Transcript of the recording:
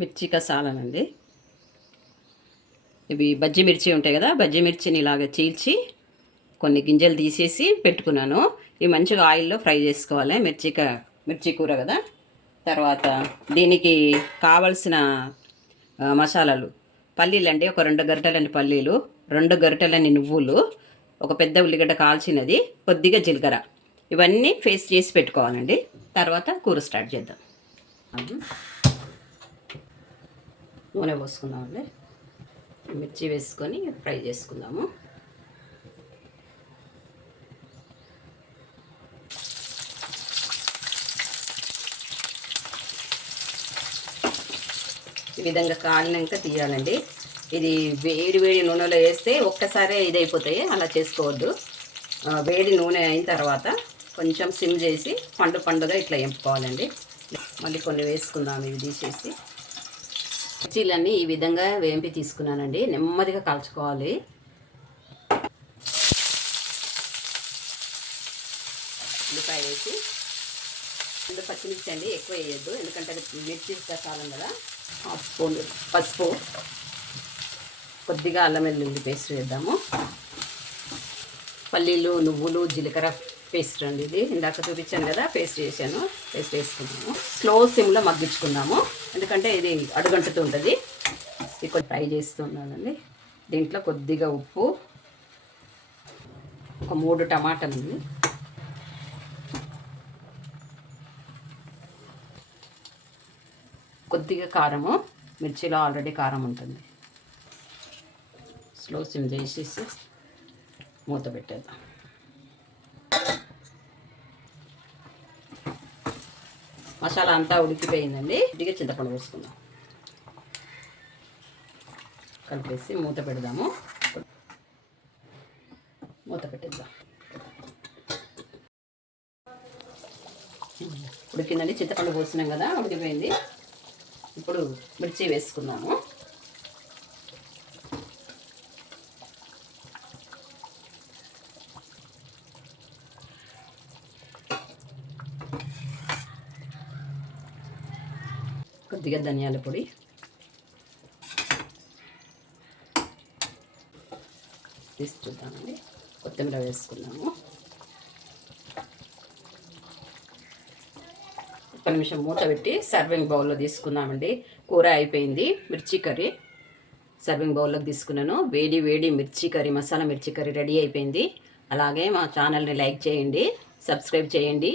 మిర్చి కసాలనండి. ఇవి బజ్జి మిర్చి ఉంటాయి కదా, బజ్జి మిర్చిని ఇలాగ చీల్చి కొన్ని గింజలు తీసేసి పెట్టుకున్నాను. ఇవి మంచిగా ఆయిల్లో ఫ్రై చేసుకోవాలి. మిర్చి కూర కదా. తర్వాత దీనికి కావలసిన మసాలాలు పల్లీలు అండి. ఒక 2 గరిటెలని పల్లీలు, 2 గరిటెలని నువ్వులు, ఒక పెద్ద ఉల్లిగడ్డ కాల్చినది, కొద్దిగా జీలకర్ర, ఇవన్నీ పేస్ట్ చేసి పెట్టుకోవాలండి. తర్వాత కూర స్టార్ట్ చేద్దాం. నూనె పోసుకుందామండి. మిర్చి వేసుకొని ఫ్రై చేసుకుందాము. ఈ విధంగా కాలినాక తీయాలండి. ఇది వేడి వేడి నూనెలో వేస్తే ఒక్కసారే ఇదైపోతాయి, అలా చేసుకోవద్దు. వేడి నూనె అయిన తర్వాత కొంచెం సిమ్ చేసి పండుగా ఇట్లా ఎంపుకోవాలండి. మళ్ళీ కొన్ని వేసుకుందాం. ఇవి తీసేసి మిర్చీలన్నీ ఈ విధంగా వేంపి తీసుకున్నానండి. నెమ్మదిగా కాల్చుకోవాలి. ఉల్లిపాయ వేసి 2 పచ్చిమిర్చి అండి, ఎక్కువ వేయద్దు ఎందుకంటే అది మిర్చి కసాలం కదా. 1/2 స్పూన్ పసుపు, కొద్దిగా అల్లం వెల్లుల్లి పేస్ట్ వేద్దాము. పల్లీలు, నువ్వులు, జీలకర్ర పేస్ట్ అండి. ఇది ఇందాక చూపించాను కదా, పేస్ట్ చేశాను. పేస్ట్ వేసుకుందాము. స్లో సిమ్లో మగ్గించుకుందాము, ఎందుకంటే ఇది అడుగంటుతూ ఉంటుంది. ఇది కొంచెం ఫ్రై చేస్తున్నానండి. దీంట్లో కొద్దిగా ఉప్పు, ఒక 3 టమాటాలు, కొద్దిగా కారము. మిర్చిలో ఆల్రెడీ కారం ఉంటుంది. స్లో సిమ్ చేసేసి మూత పెట్టేద్దాం. మసాలా అంతా ఉడికిపోయిందండి. కొద్దిగా చింతపండు వేసుకుందాం. కలిపేసి మూత పెడదాము. మూత పెట్టేద్దాం. ఉడికిందండి. చింతపండు పోసినాం కదా, ఉడికిపోయింది. ఇప్పుడు మిర్చి వేసుకుందాము. కొద్దిగా ధనియాల పొడి, చూద్దామండి. కొత్తిమీర వేసుకున్నాము. 1 నిమిషం మూత పెట్టి సర్వింగ్ బౌల్లో తీసుకున్నామండి. కూర అయిపోయింది. మిర్చి కర్రీ సర్వింగ్ బౌల్లోకి తీసుకున్నాను. వేడి వేడి మిర్చి కర్రీ, మసాలా మిర్చి కర్రీ రెడీ అయిపోయింది. అలాగే మా ఛానల్ని లైక్ చేయండి, సబ్స్క్రైబ్ చేయండి.